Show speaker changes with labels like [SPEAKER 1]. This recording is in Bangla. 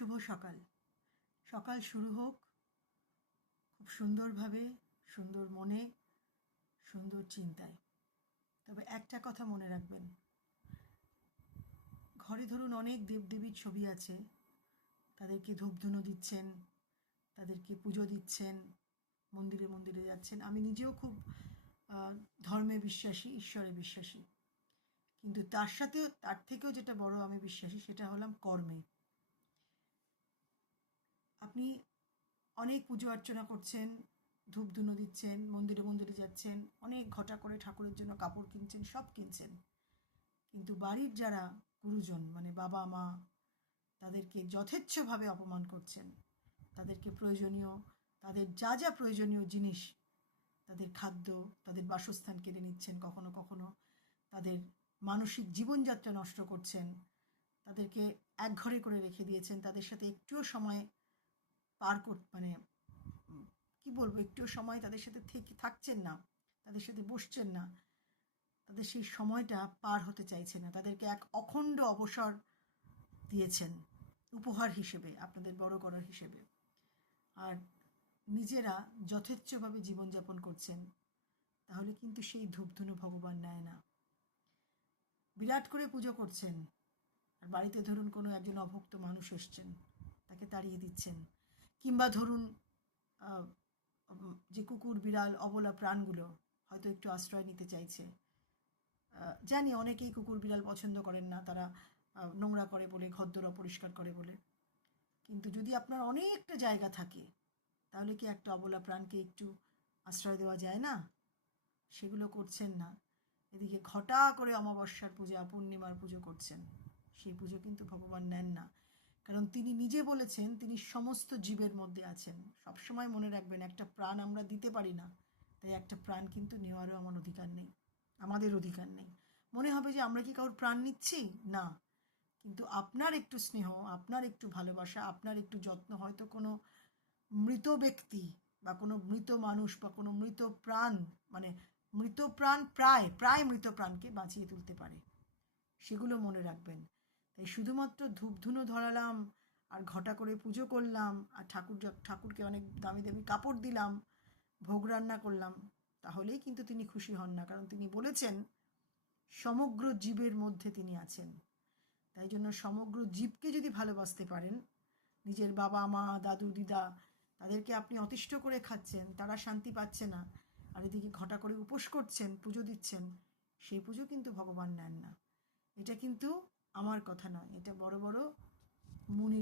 [SPEAKER 1] শুভ সকাল। সকাল শুরু হোক। খুব সুন্দরভাবে, সুন্দর মনে, সুন্দর চিন্তায়। তবে একটা কথা মনে রাখবেন। ঘরে ধরুন অনেক দেবদেবীর ছবি আছে। তাদেরকে ধূপধুনো দিচ্ছেন, তাদেরকে পুজো দিচ্ছেন, মন্দিরে মন্দিরে যাচ্ছেন। আমি নিজেও খুব ধর্মে বিশ্বাসী, ঈশ্বরে বিশ্বাসী। কিন্তু তার সাথেও, তার থেকেও যেটা বড় আমি বিশ্বাসী সেটা হলাম কর্মে। আপনি অনেক পুজো অর্চনা করছেন, ধূপ ধুনো দিচ্ছেন, মন্দিরে মন্দিরে যাচ্ছেন, অনেক ঘটা করে ঠাকুরের জন্য কাপড় কিনছেন, সব কিনছেন। কিন্তু বাড়ির যারা গুরুজন মানে বাবা, মা, তাদেরকে যথেচ্ছভাবে অপমান করছেন, তাদেরকে প্রয়োজনীয়, তাদের যা যা প্রয়োজনীয় জিনিস, তাদের খাদ্য, তাদের বাসস্থান কেড়ে নিচ্ছেন কখনো কখনো, তাদের মানসিক জীবনযাত্রা নষ্ট করছেন, তাদেরকে একঘরে করে রেখে দিয়েছেন, তাদের সাথে একটুও সময় পার কর মানে কি বলব, একটুও সময় তাদের সাথে থেকে, থাকছেন না, তাদের সাথে বসছেন না, তাদের সেই সময়টা পার হতে চাইছে না, তাদেরকে এক অখণ্ড অবসর দিয়েছেন উপহার হিসেবে, আপনাদের বড় করার হিসেবে। আর নিজেরা যথেচ্ছভাবে জীবনযাপন করছেন, তাহলে কিন্তু সেই ধূপধুনো ভগবান নেয় না। বিরাট করে পুজো করছেন, আর বাড়িতে ধরুন কোনো একজন অভুক্ত মানুষ এসছেন, তাকে তাড়িয়ে দিচ্ছেন কিংবা ধরুন যে কুকুর, বিড়াল, অবলা প্রাণগুলো হয়তো একটু আশ্রয় নিতে চাইছে। জানি অনেকেই কুকুর, বিড়াল পছন্দ করেন না, তারা নোংরা করে বলে ঘরদোর অপরিষ্কার করে বলে। কিন্তু যদি আপনার অনেকটা জায়গা থাকে, তাহলে কি একটা অবলা প্রাণকে একটু আশ্রয় দেওয়া যায় না? সেগুলো করছেন না। এদিকে ঘটা করে অমাবস্যার পূজা, পূর্ণিমার পুজো করছেন। সেই পুজো কিন্তু ভগবান নেন না। কারণ তিনি নিজে বলেছেন তিনি সমস্ত জীবের মধ্যে আছেন। সবসময় মনে রাখবেন, একটা প্রাণ আমরা দিতে পারি না, তাই একটা প্রাণ কিন্তু নেওয়ারও আমার অধিকার নেই, আমাদের অধিকার নেই। মনে হবে যে আমরা কি কারোর প্রাণ নিচ্ছি? না। কিন্তু আপনার একটু স্নেহ, আপনার একটু ভালোবাসা, আপনার একটু যত্ন হয়তো কোনো মৃত ব্যক্তি বা কোনো মৃত মানুষ বা কোনো মৃত প্রাণ মানে মৃত প্রাণ প্রায় প্রায় মৃত প্রাণকে বাঁচিয়ে তুলতে পারে। সেগুলো মনে রাখবেন। তাই শুধুমাত্র ধূপধুনো ধরালাম, আর ঘটা করে পুজো করলাম, আর ঠাকুর ঠাকুরকে অনেক দামি দামি কাপড় দিলাম, ভোগ রান্না করলাম, তাহলেই কিন্তু তিনি খুশি হন না। কারণ তিনি বলেছেন, সমগ্র জীবের মধ্যে তিনি আছেন। তাই জন্য সমগ্র জীবকে যদি ভালোবাসতে পারেন, নিজের বাবা, মা, দাদু, দিদা, তাদেরকে আপনি অতিষ্ঠ করে খাচ্ছেন, তারা শান্তি পাচ্ছে না, আর এদিকে ঘটা করে উপোস করছেন, পুজো দিচ্ছেন, সেই পুজো কিন্তু ভগবান নেন না। এটা কিন্তু আমার কথা নয় এটা বড় বড় মুনির